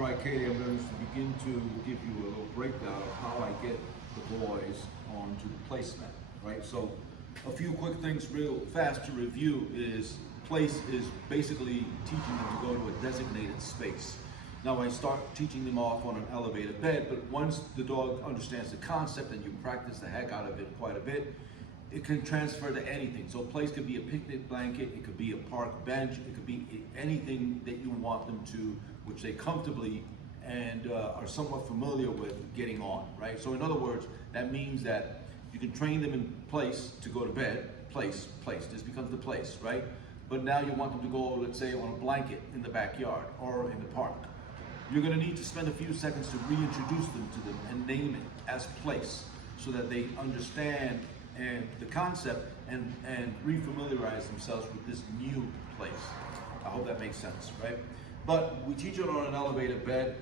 All right, Katie, I'm going to begin to give you a little breakdown of how I get the boys onto the placemat, right? So a few quick things real fast to review is place is basically teaching them to go to a designated space. Now I start teaching them off on an elevated bed, but once the dog understands the concept and you practice the heck out of it quite a bit, it can transfer to anything. So place could be a picnic blanket, it could be a park bench, it could be anything that you want them to, which they comfortably and are somewhat familiar with getting on, right? So in other words, that means that you can train them in place to go to bed, place, this becomes the place, right? But now you want them to go, let's say, on a blanket in the backyard or in the park. You're gonna need to spend a few seconds to reintroduce them to them and name it as place so that they understand and the concept and refamiliarize themselves with this new place. I hope that makes sense, right? But we teach it on an elevated bed,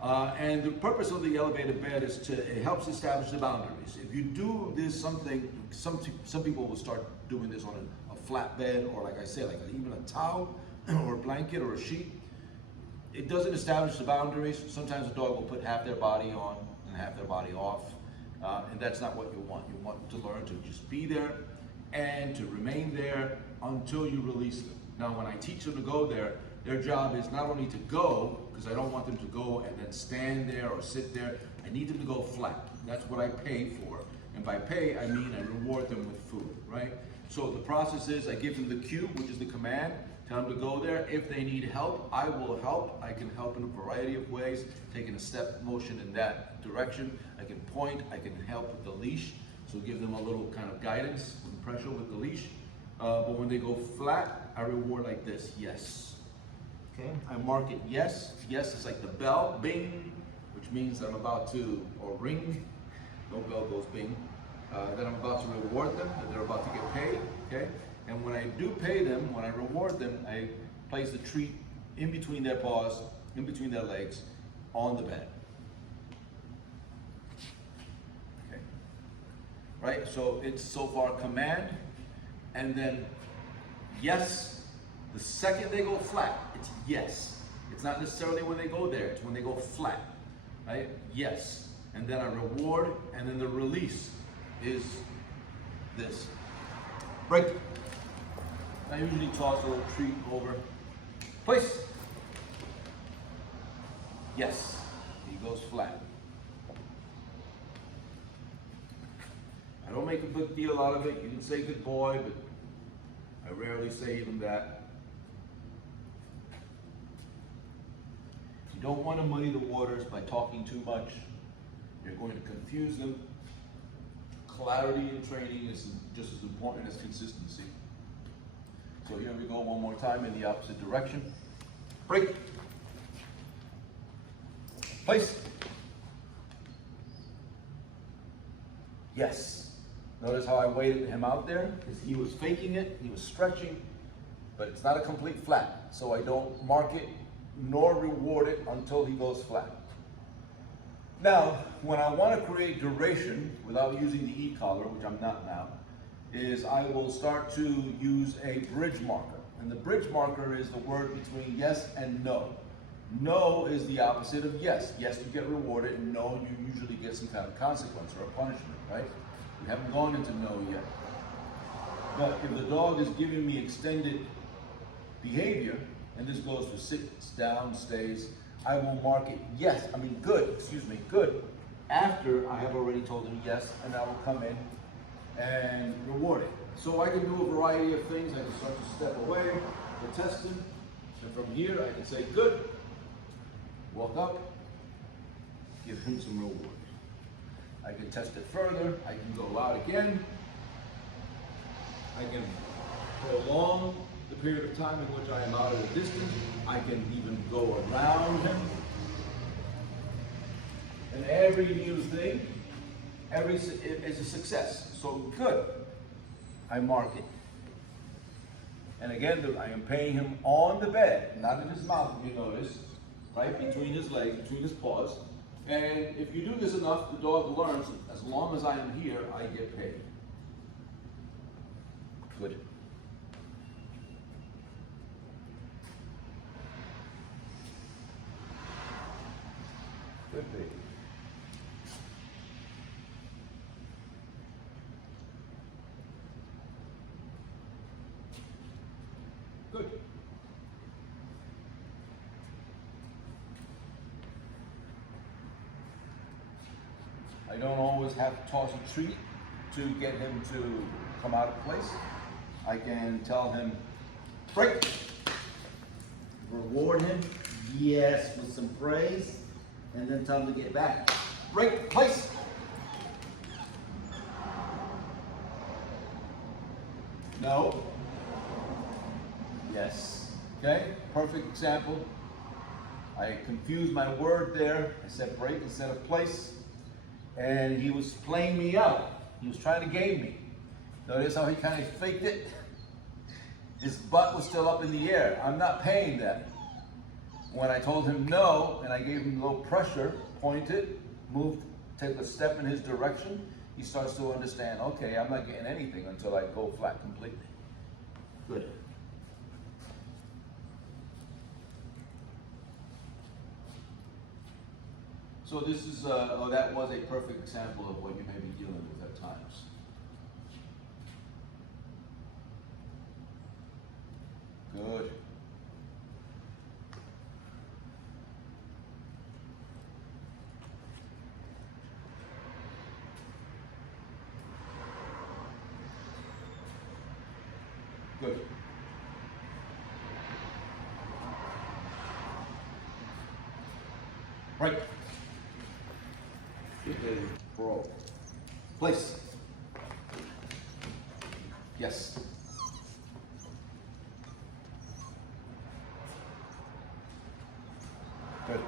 and the purpose of the elevated bed is it helps establish the boundaries. If you do this some people will start doing this on a flat bed, or like I said, like even a towel or a blanket or a sheet. It doesn't establish the boundaries. Sometimes a dog will put half their body on and half their body off. And that's not what you want. You want to learn to just be there and to remain there until you release them. Now, when I teach them to go there, their job is not only to go, because I don't want them to go and then stand there or sit there. I need them to go flat. That's what I pay for. And by pay, I mean I reward them with food, right? So the process is I give them the cue, which is the command. Tell them to go there. If they need help, I will help. I can help in a variety of ways, taking a step motion in that direction. I can point, I can help with the leash. So give them a little kind of guidance and pressure with the leash. But when they go flat, I reward like this, yes. Okay, I mark it yes. Yes is like the bell, bing, which means that I'm about to, or ring, no bell goes bing, that I'm about to reward them, that they're about to get paid, okay? And when I do pay them, when I reward them, I place the treat in between their paws, in between their legs, on the bed. Okay. Right, so it's so far command, and then yes. The second they go flat, it's yes. It's not necessarily when they go there, it's when they go flat, right? Yes. And then I reward, and then the release is this. Break. I usually toss a little treat over. Place. Yes. He goes flat. I don't make a big deal out of it. You can say good boy, but I rarely say even that. You don't want to muddy the waters by talking too much. You're going to confuse them. Clarity in training is just as important as consistency. So here we go one more time in the opposite direction. Break. Place. Yes. Notice how I waited him out there, because he was faking it, he was stretching, but it's not a complete flat. So I don't mark it nor reward it until he goes flat. Now, when I want to create duration without using the e-collar, which I'm not now, is I will start to use a bridge marker. And the bridge marker is the word between yes and no. No is the opposite of yes. Yes, you get rewarded, and no, you usually get some kind of consequence or a punishment, right? We haven't gone into no yet. But if the dog is giving me extended behavior, and this goes to sits down, stays, I will mark it yes, good, after I have already told him yes, and I will come in and reward it. So I can do a variety of things. I can start to step away, to test him, and from here I can say good, walk up, give him some reward. I can test it further, I can go out again, I can prolong the period of time in which I am out at a distance. I can even go around him. And every new thing, is a success. So good, I mark it. And again, I am paying him on the bed, not in his mouth, if you notice, right between his legs, between his paws. And if you do this enough, the dog learns, as long as I am here, I get paid. Good. Good baby. Good. I don't always have to toss a treat to get him to come out of place. I can tell him, break. Reward him, yes, with some praise, and then tell him to get back. Break, place. No. Yes. Okay, perfect example. I confused my word there. I said break instead of place. And he was playing me out. He was trying to game me. Notice how he kind of faked it? His butt was still up in the air. I'm not paying that. When I told him no, and I gave him a little pressure, pointed, moved, take a step in his direction, he starts to understand, okay, I'm not getting anything until I go flat completely. Good. So this is, that was a perfect example of what you may be dealing with at times. Good. Good. Right. Roll. Place. Yes. Good.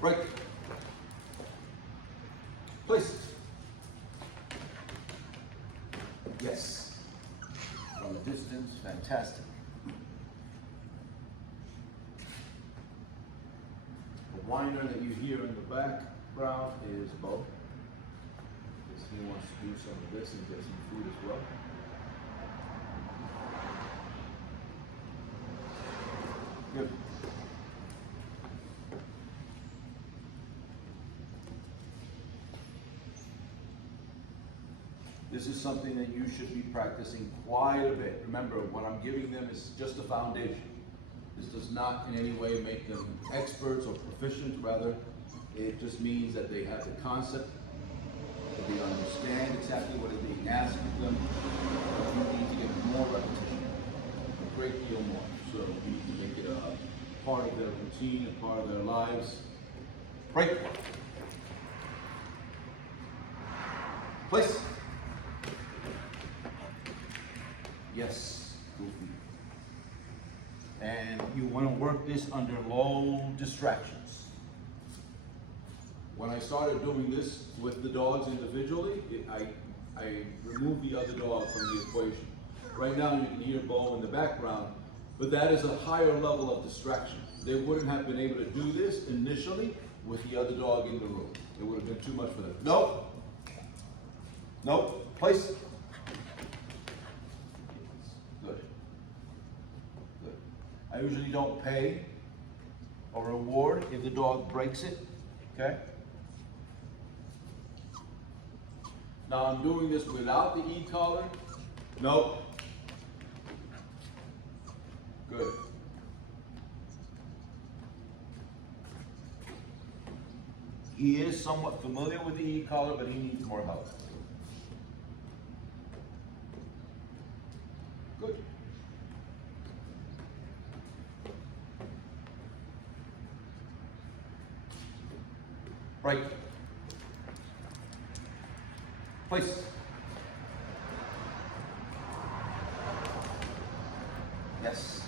Right. Place. Yes. From a distance, fantastic. The whiner that you hear in the background is Beau. Because he wants to do some of this and get some food as well. Good. This is something that you should be practicing quite a bit. Remember, what I'm giving them is just a foundation. This does not in any way make them experts or proficient, rather, it just means that they have the concept, that they understand exactly what is being asked of them, but you need to get more repetition, a great deal more. So you need to make it a part of their routine, a part of their lives. Break. Place. Yes, goofy. And you want to work this under low distractions. When I started doing this with the dogs individually, I removed the other dog from the equation. Right now you can hear Beau in the background, but that is a higher level of distraction. They wouldn't have been able to do this initially with the other dog in the room. It would have been too much for them. Nope. Nope. Place. Good. Good. I usually don't pay a reward if the dog breaks it. Okay? Now I'm doing this without the e-collar. Nope. Good. He is somewhat familiar with the e-collar, but he needs more help. Good. Right. Place. Yes.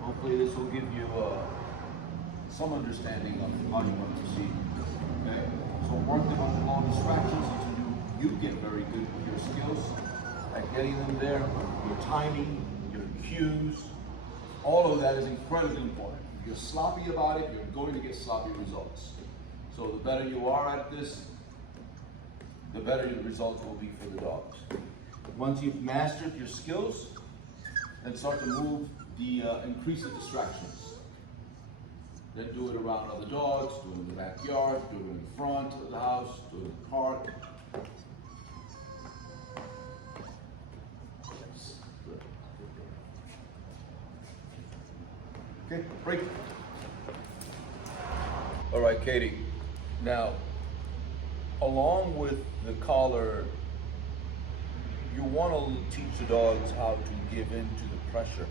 Hopefully this will give you some understanding of how you want to proceed. Okay? So work them on the long distractions until you get very good with your skills at getting them there, your timing, your cues. All of that is incredibly important. If you're sloppy about it, you're going to get sloppy results. So the better you are at this, the better the results will be for the dogs. Once you've mastered your skills, then start to move increase the distractions. Then do it around other dogs, do it in the backyard, do it in the front of the house, do it in the park. Yes, good. Okay, break. All right, Katie. Now, along with the collar, you want to teach the dogs how to give in to the pressure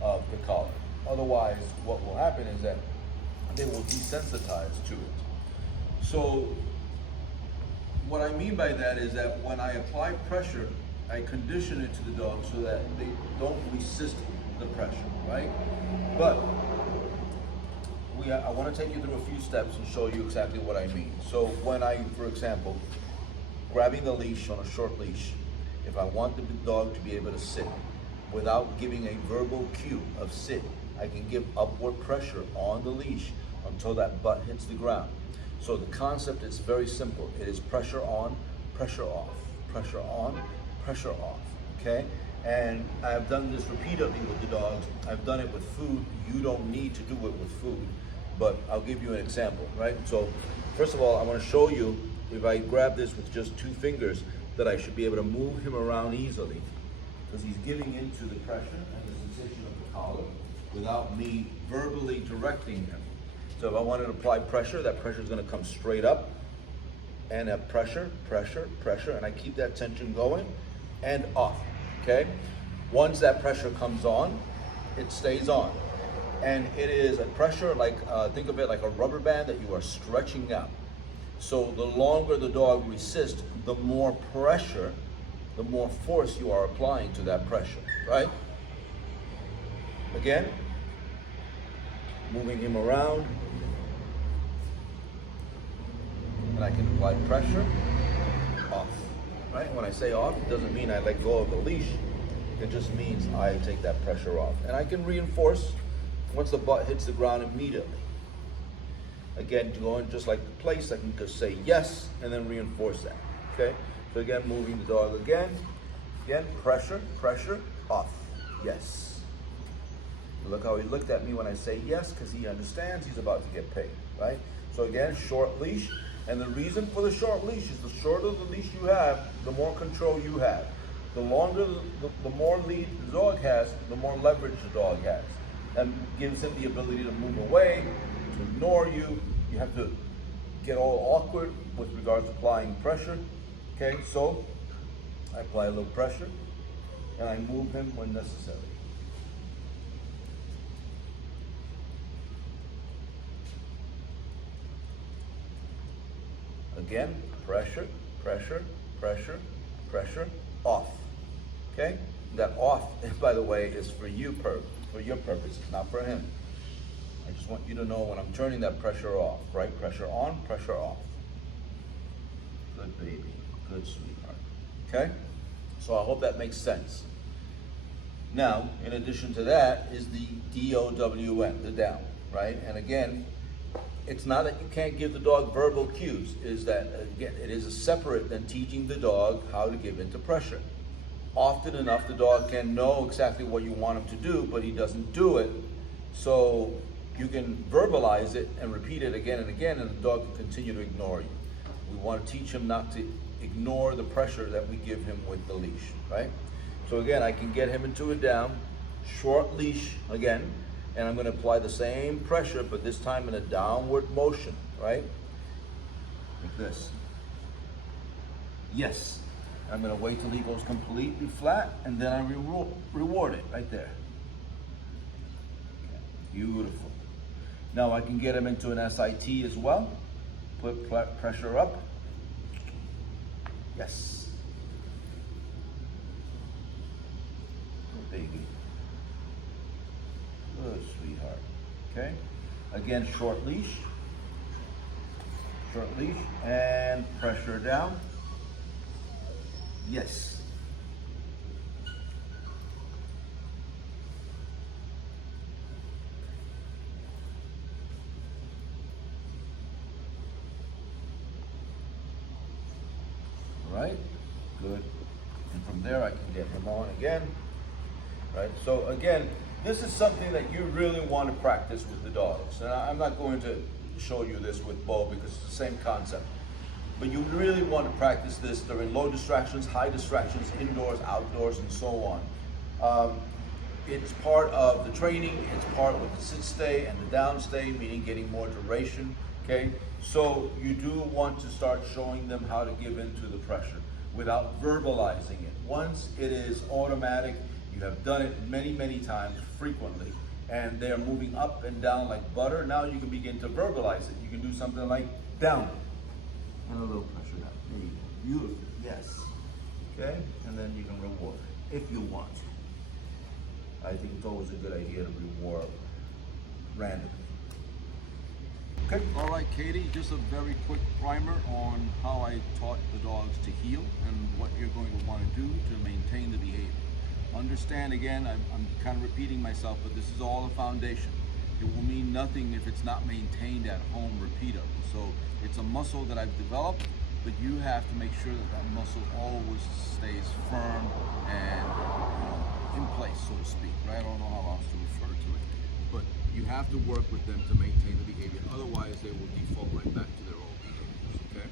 of the collar. Otherwise, what will happen is that they will desensitize to it. So what I mean by that is that when I apply pressure, I condition it to the dog so that they don't resist the pressure, right? But I want to take you through a few steps and show you exactly what I mean. So when I, for example, grabbing the leash on a short leash, if I want the dog to be able to sit without giving a verbal cue of sit, I can give upward pressure on the leash until that butt hits the ground. So the concept is very simple. It is pressure on, pressure off, pressure on, pressure off, okay? And I've done this repeatedly with the dogs. I've done it with food. You don't need to do it with food, but I'll give you an example, right? So first of all, I want to show you, if I grab this with just 2 fingers, that I should be able to move him around easily, because he's giving into the pressure and the sensation of the collar without me verbally directing him. So if I wanted to apply pressure, that pressure is going to come straight up, and a pressure, pressure, pressure, and I keep that tension going and off, okay? Once that pressure comes on, it stays on. And it is a pressure like, think of it like a rubber band that you are stretching out. So the longer the dog resists, the more pressure, the more force you are applying to that pressure, right? Again, moving him around, and I can apply pressure, off, right? When I say off, it doesn't mean I let go of the leash. It just means I take that pressure off. And I can reinforce once the butt hits the ground immediately. Again, going just like the place, I can just say yes, and then reinforce that, okay? So again, moving the dog again, pressure, pressure, off, yes. Look how he looked at me when I say yes, because he understands he's about to get paid, right? So again, short leash, and the reason for the short leash is the shorter the leash you have, the more control you have. The longer, the more lead the dog has, the more leverage the dog has. That gives him the ability to move away, to ignore you. You have to get all awkward with regards to applying pressure. Okay, so I apply a little pressure and I move him when necessary. Again, pressure, pressure, pressure, pressure, off. Okay? That off, by the way, is for you, for your purposes, not for him. I just want you to know when I'm turning that pressure off, right? Pressure on, pressure off. Good baby, good sweetheart. Okay? So I hope that makes sense. Now, in addition to that is the DOWN, the down, right? And again, it's not that you can't give the dog verbal cues, is that, again, it is a separate than teaching the dog how to give into pressure. Often enough, the dog can know exactly what you want him to do, but he doesn't do it. So you can verbalize it and repeat it again and again, and the dog can continue to ignore you. We want to teach him not to ignore the pressure that we give him with the leash, right? So again, I can get him into a down, short leash again, and I'm going to apply the same pressure, but this time in a downward motion, right? Like this. Yes. I'm going to wait till he goes completely flat, and then I reward it right there. Beautiful. Now I can get him into an SIT as well. Put pressure up. Yes. Good baby. Good sweetheart. Okay. Again, short leash, and pressure down. Yes. right? Good. And from there I can get him on again, right? So again, this is something that you really want to practice with the dogs. And I'm not going to show you this with Beau because it's the same concept. But you really want to practice this during low distractions, high distractions, indoors, outdoors, and so on. It's part of the training, it's part of the sit stay and the down stay, meaning getting more duration, okay? So you do want to start showing them how to give into the pressure without verbalizing it. Once it is automatic, you have done it many, many times, frequently, and they're moving up and down like butter, now you can begin to verbalize it. You can do something like down, and a little pressure down. There you go. Beautiful. Yes. Okay? And then you can reward if you want. I think it's always a good idea to reward randomly. Okay. All right, Katie, just a very quick primer on how I taught the dogs to heel and what you're going to want to do to maintain the behavior. Understand, again, I'm kind of repeating myself, but this is all a foundation. It will mean nothing if it's not maintained at home repeatedly. So it's a muscle that I've developed, but you have to make sure that that muscle always stays firm and in place, so to speak, right? I don't know how else to refer to it, but you have to work with them to maintain the behavior. Otherwise, they will default right back to their old behaviors, okay?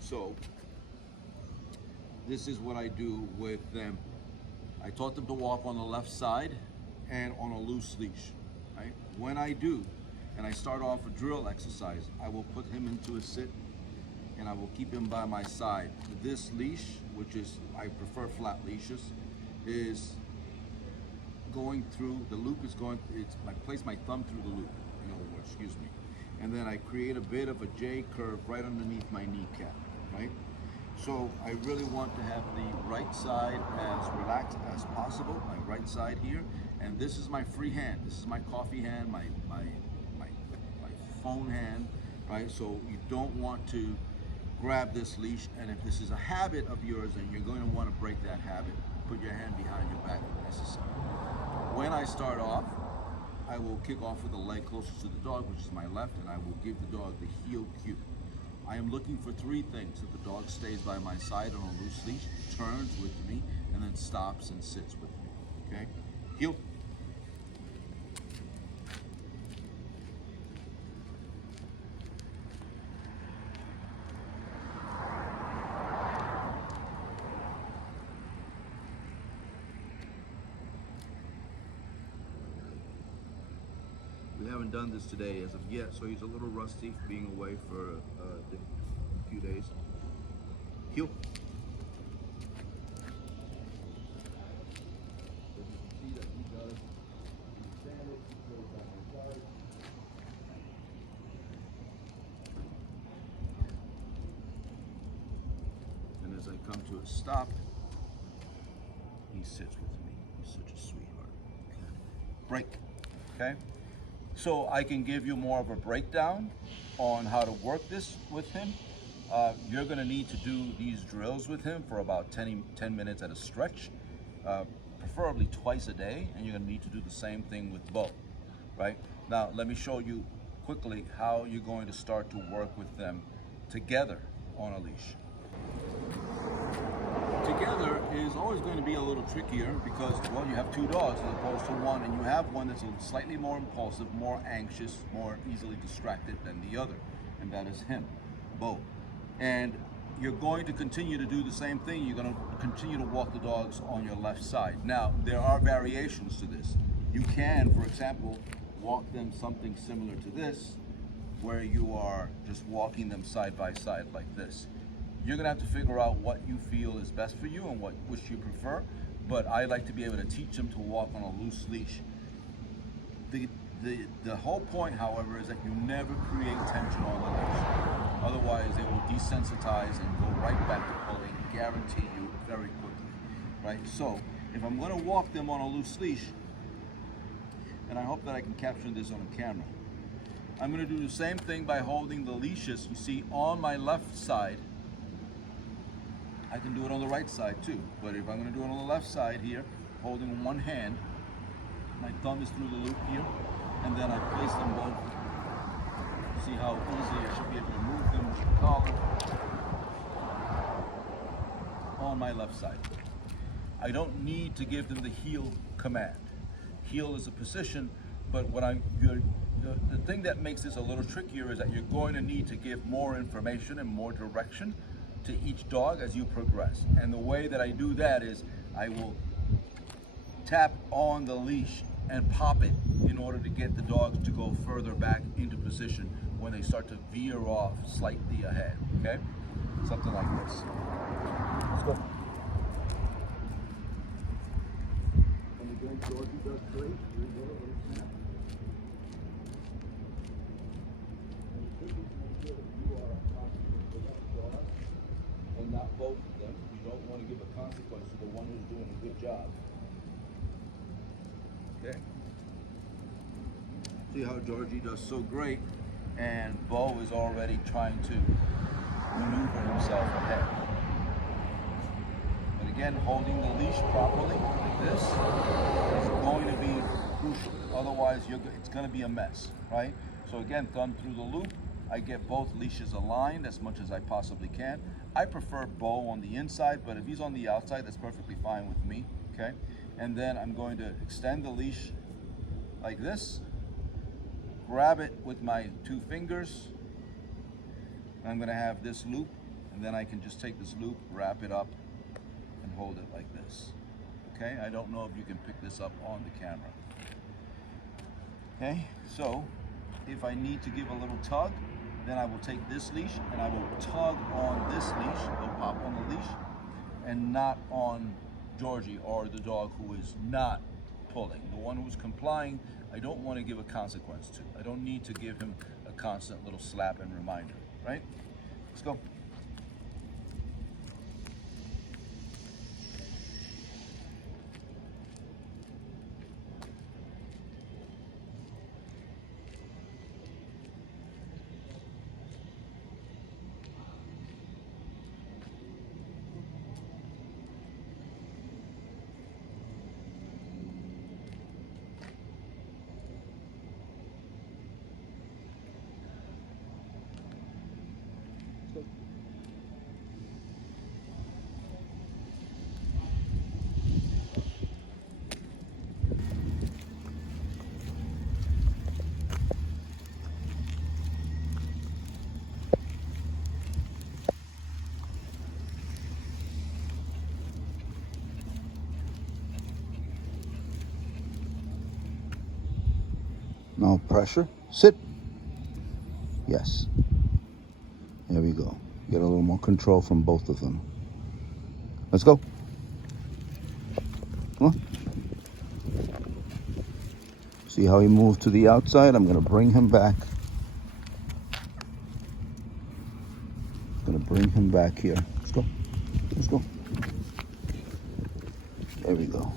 So this is what I do with them. I taught them to walk on the left side and on a loose leash, right? When I do, and I start off a drill exercise, I will put him into a sit and I will keep him by my side. This leash, which is, I prefer flat leashes, is going through, the loop is going, I place my thumb through the loop, in other words, excuse me. And then I create a bit of a J curve right underneath my kneecap, right? So I really want to have the right side as relaxed as possible, my right side here. And this is my free hand. This is my coffee hand, my phone hand, right? So you don't want to grab this leash. And if this is a habit of yours and you're going to want to break that habit, put your hand behind your back if necessary. When I start off, I will kick off with the leg closest to the dog, which is my left, and I will give the dog the heel cue. I am looking for three things: that the dog stays by my side on a loose leash, turns with me, and then stops and sits with me, okay? Heel. We haven't done this today as of yet, so he's a little rusty being away for a few days. Heel. And as I come to a stop, he sits with me. He's such a sweetheart. Break. Okay? So I can give you more of a breakdown on how to work this with him. You're gonna need to do these drills with him for about 10 minutes at a stretch, preferably twice a day, and you're gonna need to do the same thing with Beau, right? Now, let me show you quickly how you're going to start to work with them together on a leash. Together is always going to be a little trickier because, well, you have two dogs as opposed to one, and you have one that's slightly more impulsive, more anxious, more easily distracted than the other, and that is him, Beau. And you're going to continue to do the same thing. You're going to continue to walk the dogs on your left side. Now, there are variations to this. You can, for example, walk them something similar to this, where you are just walking them side by side like this. You're gonna have to figure out what you feel is best for you and which you prefer, but I like to be able to teach them to walk on a loose leash. The whole point, however, is that you never create tension on the leash. Otherwise, they will desensitize and go right back to pulling, guarantee you, very quickly, right? So, if I'm gonna walk them on a loose leash, and I hope that I can capture this on camera, I'm gonna do the same thing by holding the leashes, you see, on my left side. I can do it on the right side too, but if I'm going to do it on the left side here, holding one hand, my thumb is through the loop here, and then I place them both. See how easy I should be able to move them with the collar. on my left side. I don't need to give them the heel command. Heel is a position, but what the thing that makes this a little trickier is that you're going to need to give more information and more direction to each dog as you progress. And the way that I do that is I will tap on the leash and pop it in order to get the dogs to go further back into position when they start to veer off slightly ahead, okay? Something like this. Let's go. And again, Georgie does great. Here we go, a little snap. And the trick is to make sure that you are accountable for that dog and not both of them. You don't want to give a consequence to the one who's doing a good job. Okay. See how Georgie does so great, and Beau is already trying to maneuver himself ahead. But again, holding the leash properly like this is going to be crucial. Otherwise, it's going to be a mess, right? So again, thumb through the loop. I get both leashes aligned as much as I possibly can. I prefer Beau on the inside, but if he's on the outside, that's perfectly fine with me, okay? And then I'm going to extend the leash like this, grab it with my 2 fingers. I'm going to have this loop, and then I can just take this loop, wrap it up, and hold it like this. Okay, I don't know if you can pick this up on the camera. Okay, so if I need to give a little tug, then I will take this leash and I will tug on this leash, it'll pop on the leash, and not on Georgie or the dog who is not pulling. The one who's complying, I don't want to give a consequence to. I don't need to give him a constant little slap and reminder, right? Let's go. No pressure. Sit. Yes. There we go. Get a little more control from both of them. Let's go. Come on. See how he moved to the outside? I'm going to bring him back. Going to bring him back here. Let's go. Let's go. There we go.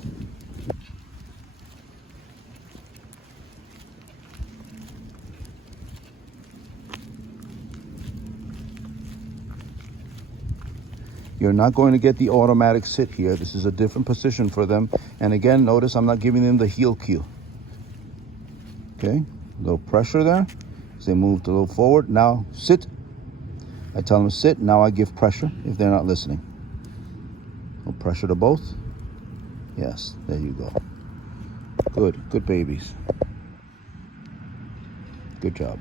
You're not going to get the automatic sit here. This is a different position for them. And again, notice I'm not giving them the heel cue. Okay, a little pressure there. As they moved a little forward. Now sit. I tell them to sit. Now I give pressure if they're not listening. No pressure to both. Yes, there you go. Good babies. Good job.